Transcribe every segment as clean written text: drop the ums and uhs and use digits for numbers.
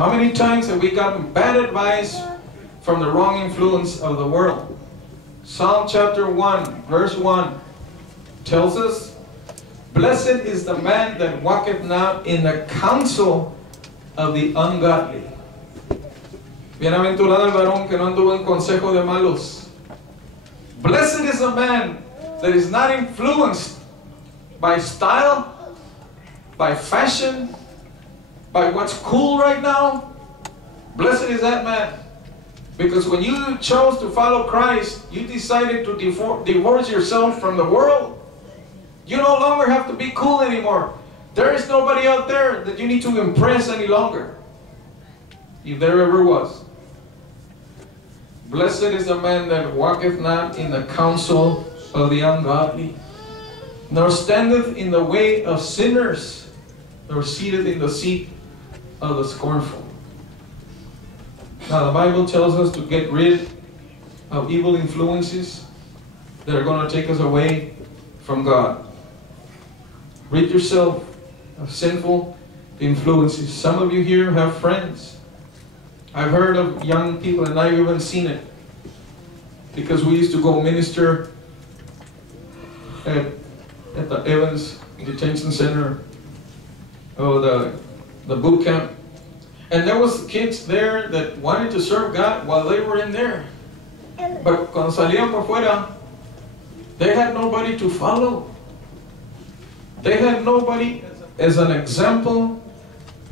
How many times have we gotten bad advice from the wrong influence of the world? Psalm chapter 1, verse 1 tells us, "Blessed is the man that walketh not in the counsel of the ungodly." Bienaventurado el varón que no anduvo en consejo de malos. Blessed is the man that is not influenced by style, by fashion, by what's cool right now. Blessed is that man. Because when you chose to follow Christ, you decided to divorce yourself from the world. You no longer have to be cool anymore. There is nobody out there that you need to impress any longer, if there ever was. Blessed is the man that walketh not in the counsel of the ungodly, nor standeth in the way of sinners, nor seated in the seat of the scornful. Now the Bible tells us to get rid of evil influences that are going to take us away from God. Rid yourself of sinful influences. Some of you here have friends. I've heard of young people, and I've even seen it, because we used to go minister at the Evans Detention Center, or the boot camp. And there was kids there that wanted to serve God while they were in there. But cuando salían por fuera, they had nobody to follow. They had nobody as an example.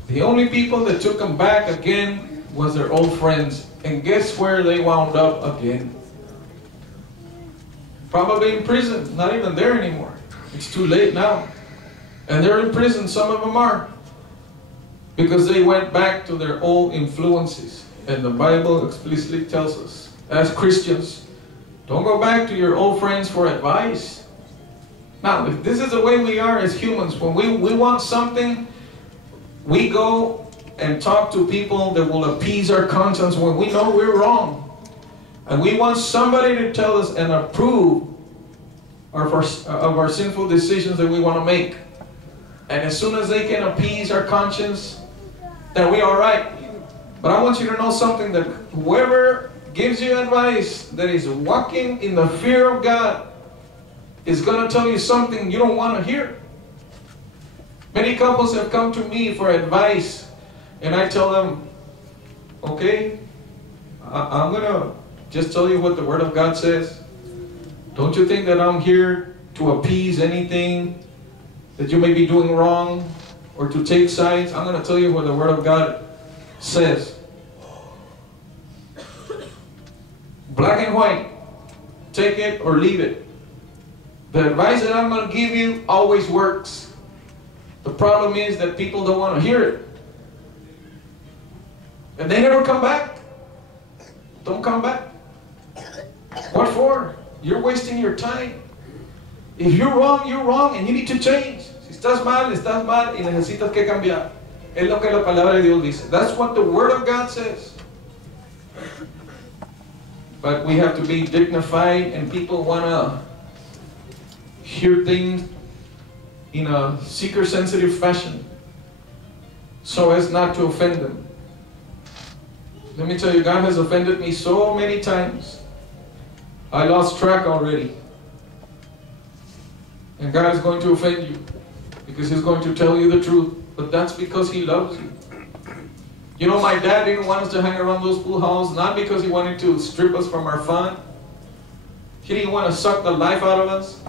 The only people that took them back again was their old friends. And guess where they wound up again? Probably in prison, not even there anymore. It's too late now. And they're in prison, some of them are, because they went back to their old influences. And the Bible explicitly tells us, as Christians, don't go back to your old friends for advice. Now, if this is the way we are as humans, when we want something, we go and talk to people that will appease our conscience when we know we're wrong. And we want somebody to tell us and approve of our sinful decisions that we want to make. And as soon as they can appease our conscience, then we're all right. But I want you to know something, that whoever gives you advice that is walking in the fear of God is going to tell you something you don't want to hear. Many couples have come to me for advice, and I tell them, okay, I'm going to just tell you what the Word of God says. Don't you think that I'm here to appease anything that you may be doing wrong or to take sides? I'm going to tell you what the Word of God says. Black and white. Take it or leave it. The advice that I'm going to give you always works. The problem is that people don't want to hear it. And they never come back. Don't come back. What for? You're wasting your time. If you're wrong and you need to change. Si estás mal y necesitas que cambiar. Es lo que la palabra de Dios dice. That's what the Word of God says. But we have to be dignified, and people want to hear things in a seeker-sensitive fashion so as not to offend them. Let me tell you, God has offended me so many times. I lost track already. And God is going to offend you because He's going to tell you the truth. But that's because He loves you. You know, my dad didn't want us to hang around those pool halls, not because he wanted to strip us from our fun. He didn't want to suck the life out of us.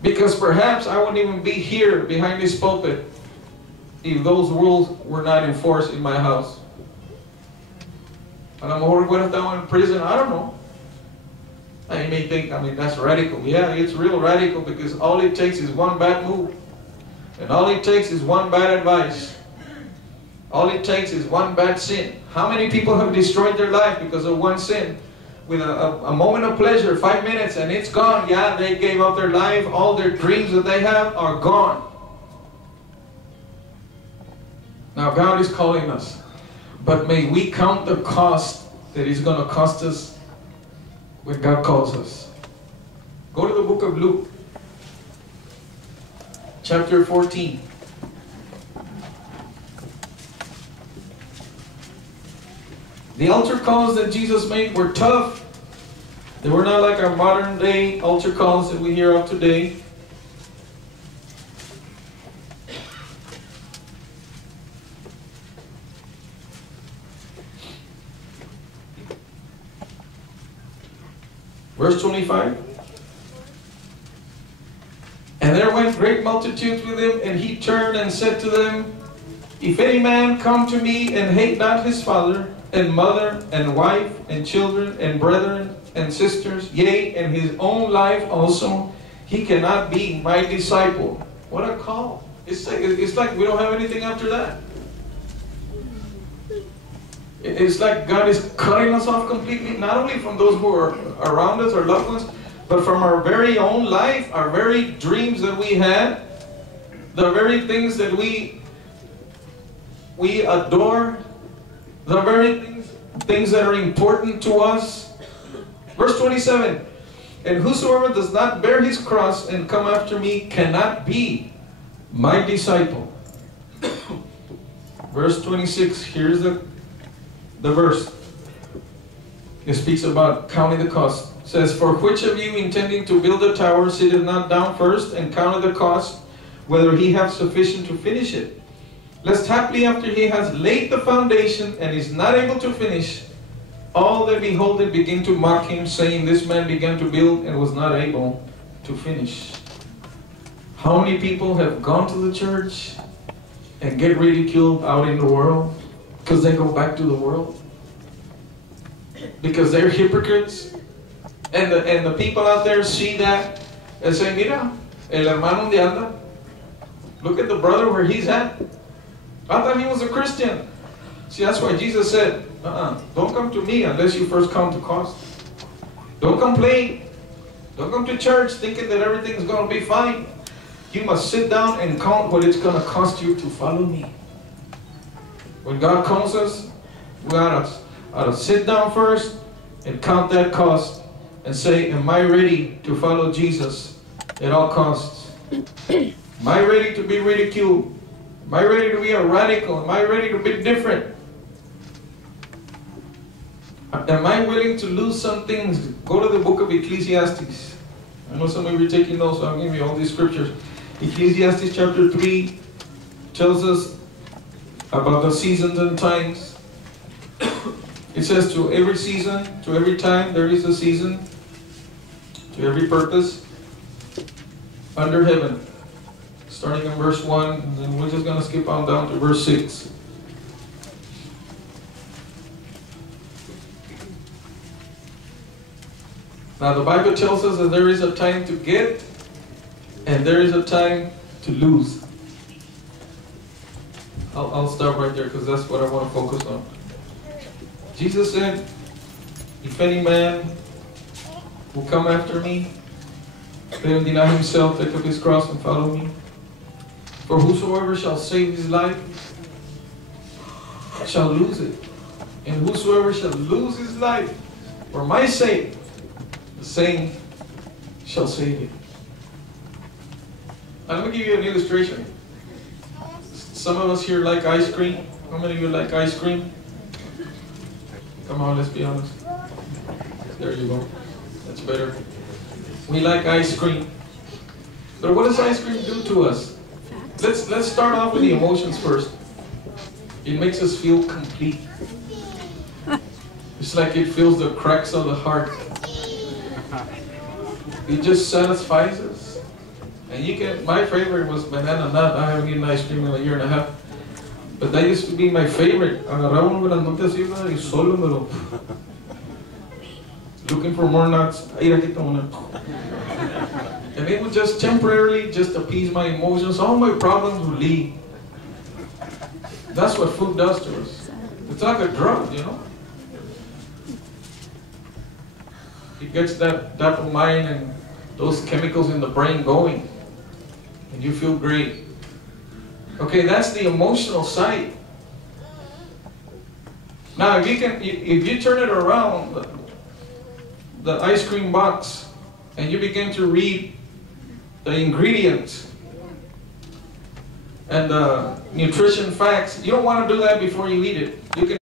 Because perhaps I wouldn't even be here behind this pulpit if those rules were not enforced in my house. A lo mejor hubiera estado in prison, I don't know. You may think, I mean, that's radical. Yeah, it's real radical, because all it takes is one bad move. And all it takes is one bad advice. All it takes is one bad sin. How many people have destroyed their life because of one sin? With a moment of pleasure, 5 minutes, and it's gone. Yeah, they gave up their life. All their dreams that they have are gone. Now God is calling us. But may we count the cost that it's going to cost us when God calls us. Go to the book of Luke, chapter 14. The altar calls that Jesus made were tough. They were not like our modern day altar calls that we hear of today. Verse 25. And there went great multitudes with him, and he turned and said to them, If any man come to me and hate not his father, and mother, and wife, and children, and brethren, and sisters, yea, and his own life also, he cannot be my disciple. What a call. It's like we don't have anything after that. It's like God is cutting us off completely, not only from those who are around us, our loved ones, but from our very own life, our very dreams that we had, the very things that we adore, the very things that are important to us. Verse 27, and whosoever does not bear his cross and come after me cannot be my disciple. Verse 26, here's the verse. It speaks about counting the cost. It says, For which of you intending to build a tower sitteth not down first and counted the cost, whether he have sufficient to finish it? Lest haply after he has laid the foundation and is not able to finish, all that behold it begin to mock him, saying, This man began to build and was not able to finish. How many people have gone to the church and get ridiculed out in the world because they go back to the world? Because they're hypocrites. And the people out there see that and say, Mira, el hermano donde anda. Look at the brother where he's at. I thought he was a Christian. See, that's why Jesus said, don't come to me unless you first come to cost. Don't complain. Don't come to church thinking that everything's going to be fine. You must sit down and count what it's going to cost you to follow me. When God calls us, we ought to sit down first and count that cost and say, am I ready to follow Jesus at all costs? Am I ready to be ridiculed? Am I ready to be a radical? Am I ready to be different? Am I willing to lose some things? Go to the book of Ecclesiastes. I know some of you are taking notes, so I'll give you all these scriptures. Ecclesiastes chapter 3 tells us about the seasons and times. It says to every season, to every time, there is a season. To every purpose under heaven. Starting in verse 1, and then we're just going to skip on down to verse 6. Now the Bible tells us that there is a time to get and there is a time to lose. I'll stop right there because that's what I want to focus on. Jesus said, if any man will come after me, let him deny himself, take up his cross and follow me. For whosoever shall save his life shall lose it. And whosoever shall lose his life for my sake, the same shall save it. Now, let me give you an illustration. Some of us here like ice cream. How many of you like ice cream? Come on, let's be honest. There you go. That's better. We like ice cream. But what does ice cream do to us? Let's start off with the emotions first. It makes us feel complete. It's like it fills the cracks of the heart. It just satisfies us. And you can, my favorite was banana nut. I haven't eaten ice cream in a year and a half. But that used to be my favorite. Agarraba uno grandote así, y solo me lo... Looking for more nuts. And it would just temporarily just appease my emotions. All my problems would leave. That's what food does to us. It's like a drug, you know. It gets that dopamine and those chemicals in the brain going. And you feel great. Okay, that's the emotional side. Now, if you turn it around, the ice cream box, and you begin to read the ingredients and the nutrition facts, you don't want to do that before you eat it. You can